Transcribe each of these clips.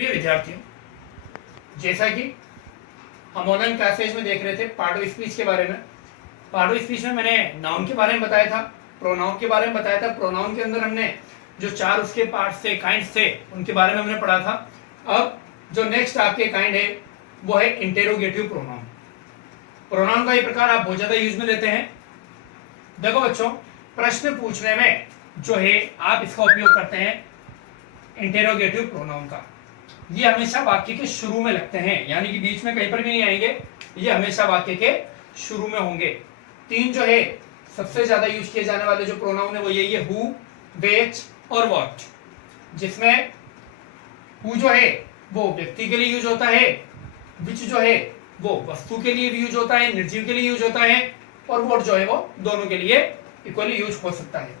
प्रिय विद्यार्थियों, जैसा कि हम ऑनलाइन क्लासेज में देख रहे थे पार्ट ऑफ स्पीच के बारे में। पार्ट ऑफ स्पीच में मैंने नाउन के बारे में बताया था, प्रोनाउन के बारे में बताया था। प्रोनाउन के अंदर हमने जो चार उसके पार्ट्स थे, काइंड्स थे, उनके बारे में हमने पढ़ा था। अब जो नेक्स्ट आपके काइंड है वो है इंटेरोगेटिव प्रोनाउन। प्रोनाउन का ये प्रकार आप बहुत ज्यादा यूज में लेते हैं। देखो बच्चों, प्रश्न पूछने में जो है आप इसका उपयोग करते हैं इंटेरोगेटिव प्रोनाउन का। ये हमेशा वाक्य के शुरू में लगते हैं, यानी कि बीच में कहीं पर भी नहीं आएंगे, ये हमेशा वाक्य के शुरू में होंगे। तीन जो है सबसे ज्यादा यूज किए जाने वाले जो प्रोनाउन है वो यही है, हु, व्हिच और व्हाट। जिसमें हु जो है वो व्यक्ति के लिए यूज होता है, व्हिच जो है वो वस्तु के लिए भी यूज होता है, निर्जीव के लिए यूज होता है, और व्हाट जो है वो दोनों के लिए इक्वली यूज हो सकता है।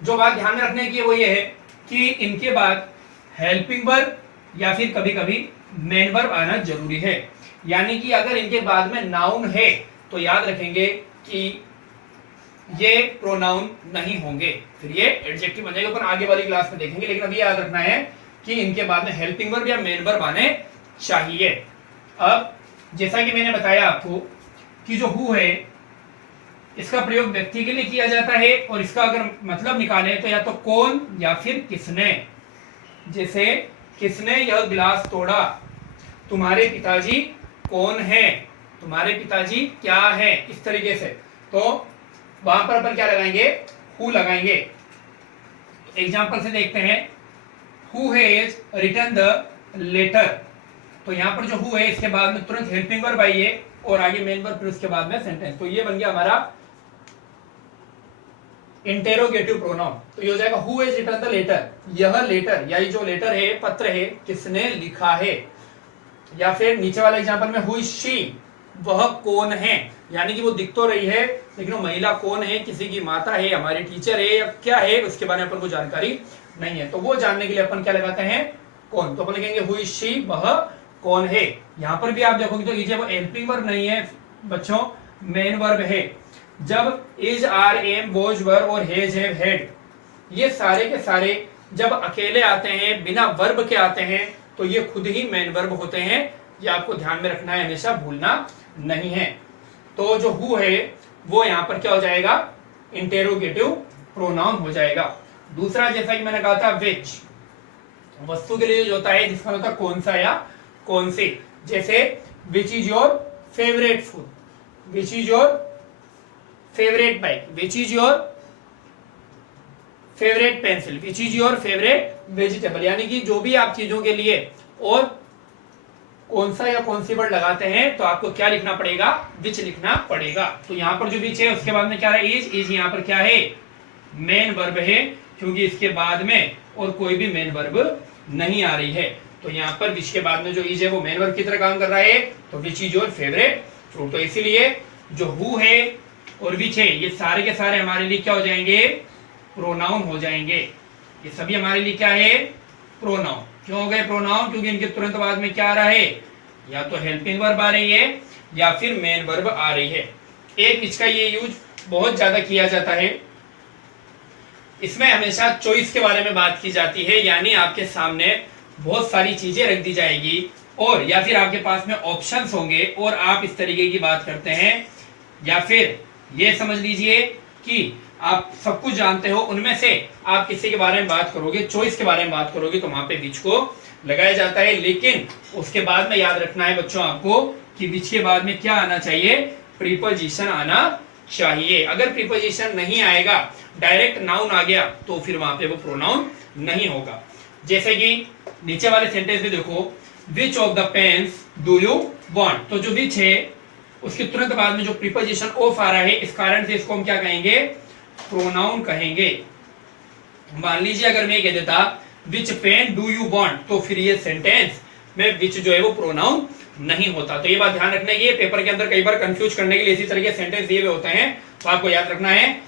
जो बात ध्यान में रखने की वो ये है कि इनके बाद हेल्पिंग वर्ब या फिर कभी कभी मेन वर्ब आना जरूरी है। यानी कि अगर इनके बाद में नाउन है तो याद रखेंगे कि ये प्रोनाउन नहीं होंगे, फिर ये एडजेक्टिव बन जाएगा, पर आगे वाली क्लास में देखेंगे। लेकिन अभी याद रखना है कि इनके बाद में हेल्पिंग वर्ब या मेन वर्ब आने चाहिए। अब जैसा कि मैंने बताया आपको कि जो हु है इसका प्रयोग व्यक्ति के लिए किया जाता है, और इसका अगर मतलब निकाले तो या तो कौन या फिर किसने। जैसे किसने यह गिलास तोड़ा, तुम्हारे पिताजी कौन है, तुम्हारे पिताजी क्या है, इस तरीके से। तो वहां पर अपन क्या लगाएंगे, हु लगाएंगे। एग्जाम्पल से देखते हैं, who has written the letter. तो यहां पर जो हु है इसके बाद में तुरंत हेल्पिंग वर्ब आई है और आगे मेन वर्ब, फिर उसके बाद में सेंटेंस। तो ये बन गया हमारा इंटेरोगेटिव प्रोनाउन। तो ये हो जाएगा who has written the letter, यह लेटर या ये जो लेटर है, पत्र है, किसने लिखा है। या फिर नीचे वाला एग्जांपल में हु इज शी, वह कौन है, यानी कि वो दिख तो रही है लेकिन वो महिला कौन है, किसी की माता है, हमारी टीचर है या क्या है, उसके बारे में अपन को जानकारी नहीं है। तो वो जानने के लिए अपन क्या लगाते हैं, कौन। तो अपन लिखेंगे हु इज शी, वह कौन है। यहां पर भी आप देखोगे तो ये वो हेल्पिंग वर्ब नहीं है बच्चों, मेन वर्ब है। जब इज, आर, एम, वॉज, वर और हैज, हैव, हैड, ये सारे के सारे जब अकेले आते हैं, बिना वर्ब के आते हैं, तो ये खुद ही मेन वर्ब होते हैं। ये आपको ध्यान में रखना है, हमेशा भूलना नहीं है। तो जो हु है वो यहां पर क्या हो जाएगा, इंटेरोगेटिव प्रोनाउन हो जाएगा। दूसरा, जैसा कि मैंने कहा था, व्हिच, वस्तु के लिए जो होता है जिसका होता है कौन सा या कौन सी। जैसे which is your favourite food, which is your favourite bike, which is your favourite pencil, which is your favourite vegetable. यानी कि जो भी आप चीजों के लिए और कौन सा या कौन सी वर्ड लगाते हैं तो आपको क्या लिखना पड़ेगा, विच लिखना पड़ेगा। तो यहां पर जो विच है उसके बाद में क्या है, इज यहां पर क्या है, मेन वर्ब है, क्योंकि इसके बाद में और कोई भी मेन वर्ब नहीं आ रही है। तो यहाँ पर विच के बाद में जो इज है वो मेन वर्ब की तरह काम कर रहा है। तो which is your favourite fruit. तो इसीलिए जो हु है और विच है ये सारे के सारे हमारे लिए क्या हो जाएंगे, प्रोनाउन हो जाएंगे। ये सभी हमारे लिए क्या है, प्रोनाउन। क्यों हो गए प्रोनाउन, क्योंकि इनके तुरंत बाद में क्या आ रहा है, या तो हेल्पिंग वर्ब आ रही है या फिर मेन वर्ब आ रही है। एक विच का ये यूज बहुत ज्यादा किया जाता है, इसमें हमेशा चॉइस के बारे में बात की जाती है। यानी आपके सामने बहुत सारी चीजें रख दी जाएगी और या फिर आपके पास में ऑप्शंस होंगे और आप इस तरीके की बात करते हैं, या फिर ये समझ लीजिए कि आप सब कुछ जानते हो, उनमें से आप किसी के बारे में बात करोगे, चॉइस के बारे में बात करोगे, तो वहां पे विच को लगाया जाता है। लेकिन उसके बाद में याद रखना है बच्चों आपको कि विच के बाद में क्या आना चाहिए, प्रीपोजिशन आना चाहिए। अगर प्रीपोजिशन नहीं आएगा, डायरेक्ट नाउन आ गया, तो फिर वहां पे वो प्रोनाउन नहीं होगा। जैसे कि नीचे वाले सेंटेंस में देखो, which of the pens do you want. तो जो विच है उसके तुरंत बाद में जो प्रीपोजिशन ऑफ आ रहा है, इस कारण से इसको हम क्या कहेंगे, प्रोनाउन कहेंगे। मान लीजिए अगर मैं कह देता विच पेन डू यू वांट, तो फिर ये सेंटेंस में विच जो है वो प्रोनाउन नहीं होता। तो ये बात ध्यान रखना है, ये पेपर के अंदर कई बार कंफ्यूज करने के लिए इसी तरह के सेंटेंस दिए हुए होते हैं। तो आपको याद रखना है,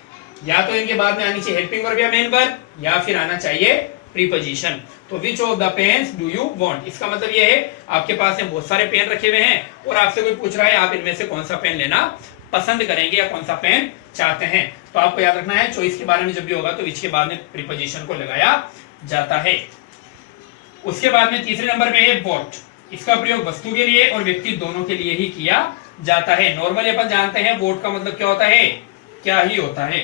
या तो इनके बाद में आनी चाहिए हेल्पिंग वर्ब या मेन वर्ब, या फिर आना चाहिए प्रीपोजिशन। तो which of the pens do you want, इसका मतलब ये है आपके पास में बहुत सारे पेन रखे हुए हैं और आपसे कोई पूछ रहा है आप इनमें से कौन सा पेन लेना पसंद करेंगे या कौन सा पेन चाहते हैं। तो आपको याद रखना है चॉइस के बारे में जब भी होगा तो विच के बाद में प्रीपोजिशन को लगाया जाता है। उसके बाद में तीसरे नंबर पे है वोट। इसका प्रयोग वस्तु के लिए और व्यक्ति दोनों के लिए ही किया जाता है। नॉर्मली अपन जानते हैं वोट का मतलब क्या होता है, क्या ही होता है।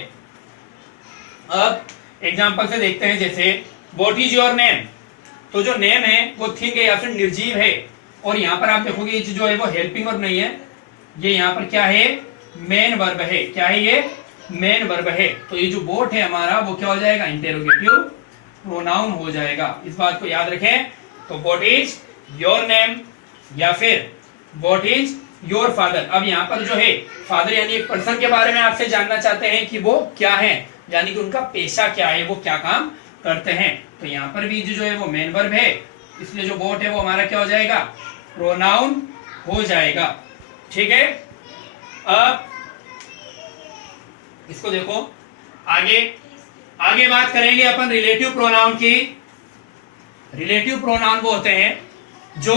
अब एग्जांपल से देखते हैं, जैसे व्हाट इज योर नेम। तो जो नेम है वो थिंग है या फिर निर्जीव है, और यहाँ पर आप देखोगे ये जो है वो हेल्पिंग वर्ब नहीं है, ये यहाँ पर क्या है, मेन वर्ब है। क्या है ये, मेन वर्ब है। तो ये जो व्हाट है हमारा वो क्या हो जाएगा, इंटेरोगेटिव प्रोनाउन हो जाएगा। इस बात को याद रखें। तो व्हाट इज योर नेम या फिर व्हाट इज योर फादर। अब यहाँ पर जो है फादर यानी एक पर्सन के बारे में आपसे जानना चाहते हैं कि वो क्या है, यानी कि उनका पेशा क्या है, वो क्या काम करते हैं। तो यहाँ पर भी जो है वो मेन वर्ब है, इसलिए जो व्हाट है वो हमारा क्या हो जाएगा, प्रोनाउन हो जाएगा। ठीक है। अब इसको देखो, आगे बात करेंगे अपन रिलेटिव प्रोनाउन की। रिलेटिव प्रोनाउन वो होते हैं जो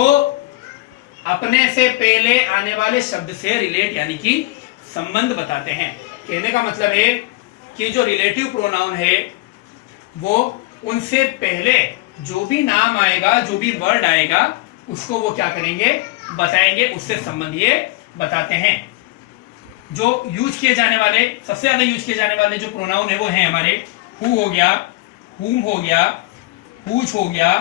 अपने से पहले आने वाले शब्द से रिलेट यानी कि संबंध बताते हैं। कहने का मतलब है कि जो रिलेटिव प्रोनाउन है वो उनसे पहले जो भी नाम आएगा, जो भी वर्ड आएगा, उसको वो क्या करेंगे, बताएंगे, उससे संबंध ये बताते हैं। जो यूज किए जाने वाले, सबसे ज्यादा यूज किए जाने वाले जो प्रोनाउन है वो है हमारे हु हो गया, हुम हो गया, हुज हो गया,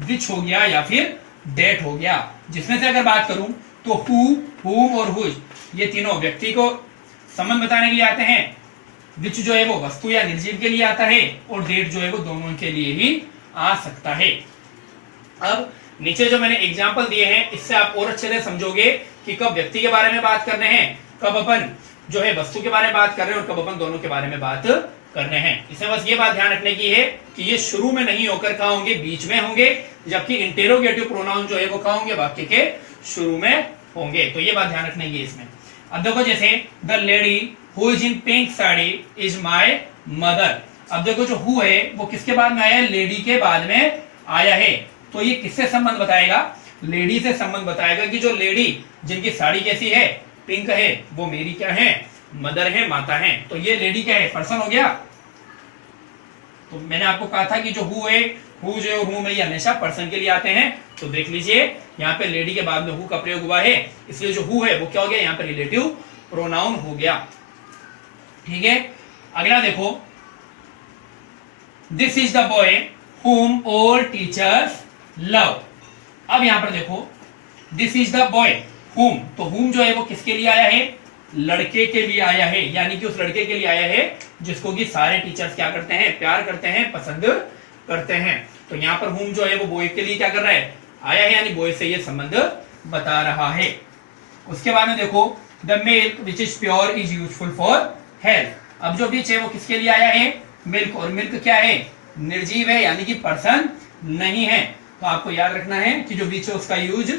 विच हो गया या फिर डेट हो गया। जिसमें से अगर बात करूं तो हु, हुम और हुज ये तीनों व्यक्ति को संबंध बताने के लिए आते हैं, विच जो है वो वस्तु या निर्जीव के लिए आता है, और डेट जो है वो दोनों के लिए ही आ सकता है। अब नीचे जो मैंने एग्जाम्पल दिए हैं इससे आप और अच्छे से समझोगे कि कब व्यक्ति के बारे में बात कर रहे हैं, कब अपन जो है वस्तु के बारे में बात कर रहे हैं, और कब अपन दोनों के बारे में बात कर रहे हैं। इसमें बस ये बात ध्यान रखने की है कि ये शुरू में नहीं होकर कहाँ होंगे, बीच में होंगे, जबकि इंटेरोगेटिव प्रोनाउन जो है वो कहाँ होंगे, वाक्य के शुरू में होंगे। तो ये बात ध्यान रखने की इसमें। अब देखो, जैसे the lady who is in pink sari is my mother. अब देखो जो हु है वो किसके बाद में आया है, लेडी के बाद में आया है। तो ये किससे संबंध बताएगा, लेडी से संबंध बताएगा कि जो लेडी जिनकी साड़ी कैसी है, पिंक है, वो मेरी क्या है, मदर है, माता है। तो ये लेडी क्या है, पर्सन हो गया। तो मैंने आपको कहा था कि जो हु है, हु जो है हु में ये हमेशा पर्सन के लिए आते हैं। तो देख लीजिए यहाँ पे लेडी के बाद में हु का प्रयोग हुआ है, इसलिए जो हु है वो क्या हो गया, यहाँ पे रिलेटिव प्रोनाउन हो गया। ठीक है। अगला देखो, this is the boy whom all teachers love। अब यहां पर देखो, this is the boy whom, तो whom जो है वो किसके लिए आया है, लड़के के लिए आया है, यानी कि उस लड़के के लिए आया है जिसको कि सारे टीचर्स क्या करते हैं, प्यार करते हैं, पसंद करते हैं। तो यहाँ पर whom जो है वो बॉय के लिए क्या कर रहा है, आया है, यानी बॉय से ये संबंध बता रहा है। उसके बाद में देखो, the milk which is pure is useful for health. अब जो बीच है वो किसके लिए आया है, मिल्क, और मिल्क क्या है, निर्जीव है, यानी कि पर्सन नहीं है। तो आपको याद रखना है कि जो बीच है उसका यूज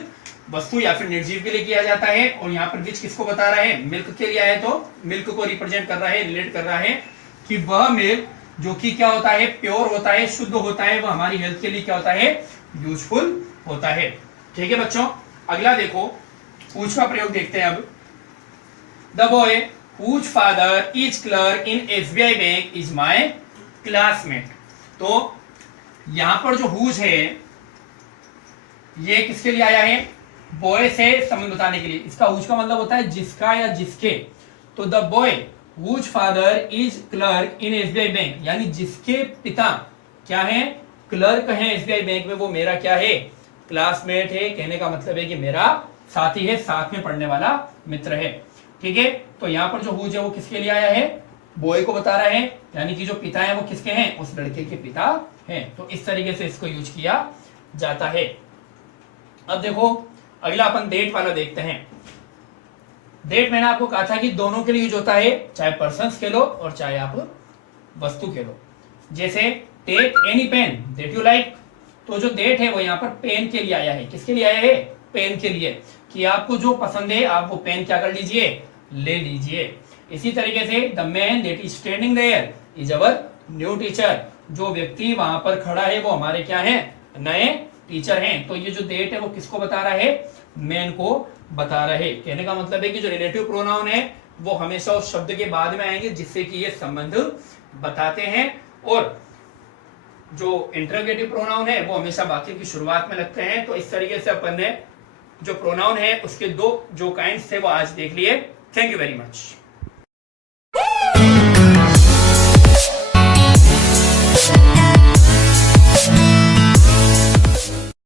वस्तु या फिर निर्जीव के लिए किया जाता है, और यहाँ पर बीच किसको बता रहा है, मिल्क के लिए आया, तो मिल्क को रिप्रेजेंट कर रहा है, रिलेट कर रहा है कि वह मिल्क जो कि क्या होता है, प्योर होता है, शुद्ध होता है, वह हमारी हेल्थ के लिए क्या होता है, यूजफुल होता है। ठीक है बच्चों। अगला देखो, हुज का प्रयोग देखते हैं। अब the boy whose father is clerk in SBI bank is my classmate. तो यहां पर जो हुज है ये किसके लिए आया है, बॉय से संबंध बताने के लिए। इसका हुज का मतलब होता है जिसका या जिसके। तो the boy whose father is clerk in SBI bank, यानी जिसके पिता क्या है, क्लर्क है एसबीआई बैंक में, वो मेरा क्या है, क्लासमेट है। कहने का मतलब है कि मेरा साथी है, साथ में पढ़ने वाला मित्र है। ठीक है। तो यहाँ पर जो हुज है वो किसके लिए आया है, बॉय को बता रहा है, यानी कि जो पिता है वो किसके हैं, उस लड़के के पिता हैं। तो इस तरीके से इसको यूज किया जाता है। अब देखो, अगला अपन डेट वाला देखते हैं। डेट मैंने आपको कहा था कि दोनों के लिए यूज होता है, चाहे पर्सन्स के लो और चाहे आप वस्तु के लो। जैसे take any pen that you like. तो जो डेट है वो यहाँ पर पेन के लिए आया है। किसके लिए आया है, पेन के लिए, कि आपको जो पसंद है आप वो पेन क्या कर लीजिए, ले लीजिए। इसी तरीके से the man that is standing there is our new teacher. जो व्यक्ति वहां पर खड़ा है वो हमारे क्या है, नए टीचर हैं। तो ये जो डेट है वो किसको बता रहा है, मैन को बता रहा है। कहने का मतलब है कि जो रिलेटिव प्रोनाउन है वो हमेशा उस शब्द के बाद में आएंगे जिससे कि ये संबंध बताते हैं, और जो इंटरोगेटिव प्रोनाउन है वो हमेशा वाक्य की शुरुआत में लगते हैं। तो इस तरीके से अपन ने जो प्रोनाउन है उसके दो जो काइंड्स थे वो आज देख लिए। Thank you very much.